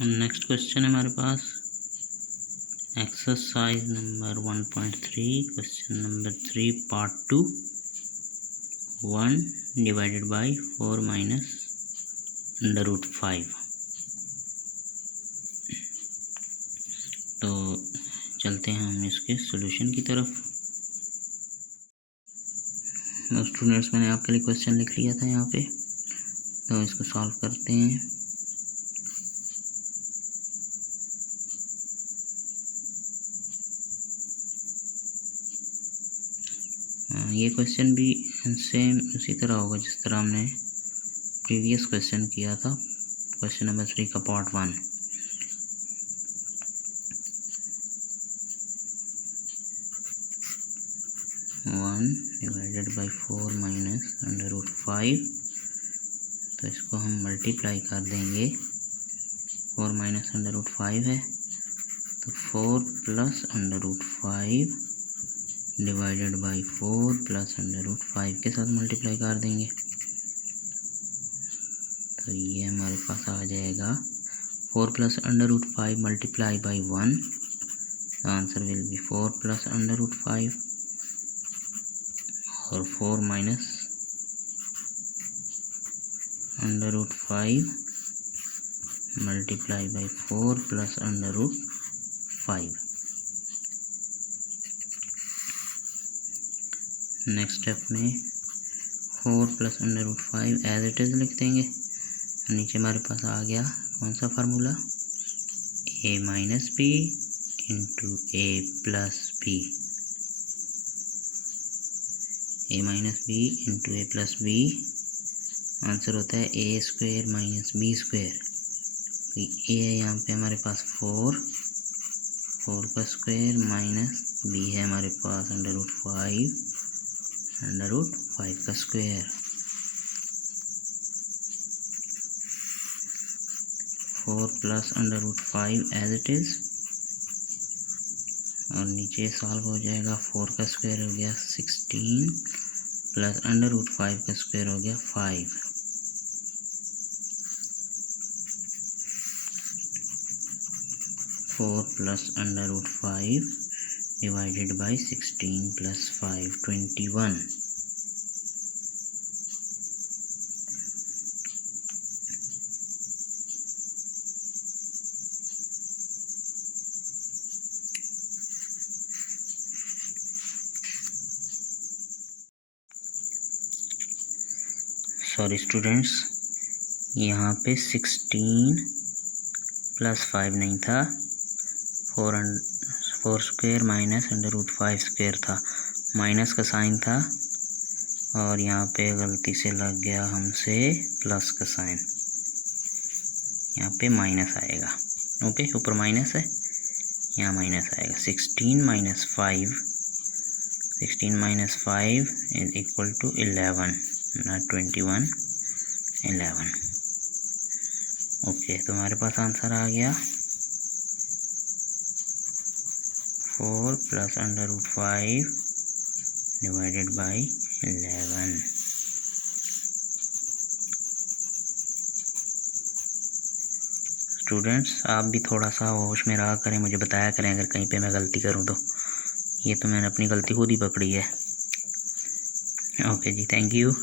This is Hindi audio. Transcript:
नेक्स्ट क्वेश्चन है हमारे पास exercise number 1.3 question number 3 part 2 1 divided by 4 minus √5। तो चलते हैं हम इसके सॉल्यूशन की तरफ। तो स्टूडेंट्स, मैंने आपके लिए क्वेश्चन लिख लिया था यहाँ पे, तो इसको सॉल्व करते हैं। ये क्वेश्चन भी सेम उसी तरह होगा जिस तरह हमने प्रीवियस क्वेश्चन किया था, क्वेश्चन नंबर 3 का पार्ट 1। Divided by 4 minus √5। तो इसको हम मल्टीप्लाई कर देंगे। 4 माइनस √5 है, तो 4 प्लस √5 डिवाइडेड बाई 4 प्लस √5 के साथ मल्टीप्लाई कर देंगे। तो ये हमारे पास आ जाएगा 4 plus √5 multiply by 1। The answer will be 4 plus √5 और 4 minus √5 multiply by 4 plus √5। Next step में 4 प्लस √5 एज इट इज़ लिख देंगे। नीचे हमारे पास आ गया कौन सा formula, a minus b into a plus b. a minus b into a plus b answer होता है a square minus b square. तो a है यहाँ पे हमारे पास 4 का स्क्वायर माइनस b है हमारे पास √5 का square. 4 plus √5 as it is, और नीचे सॉल्व हो जाएगा। 4 का स्क्वायर हो गया 16 प्लस √5 का स्क्वायर हो गया 5। Four plus √5 divided by 16 plus 5 21। Sorry students, यहाँ पे 16 प्लस 5 नहीं था, 4 स्क्वायर माइनस √5 स्क्वायर था, माइनस का साइन था और यहाँ पे गलती से लग गया हमसे प्लस का साइन, यहाँ पे माइनस आएगा। ओके, ऊपर माइनस है, यहाँ माइनस आएगा। 16 minus 5 is equal to 11, not 21, 11। Okay, तो हमारे पास आंसर आ गया 4 प्लस √5 डिवाइडेड बाई 11। स्टूडेंट्स, आप भी थोड़ा सा होश में रहा करें, मुझे बताया करें अगर कहीं पे मैं गलती करूं तो। ये तो मैंने अपनी गलती खुद ही पकड़ी है। ओके जी, थैंक यू।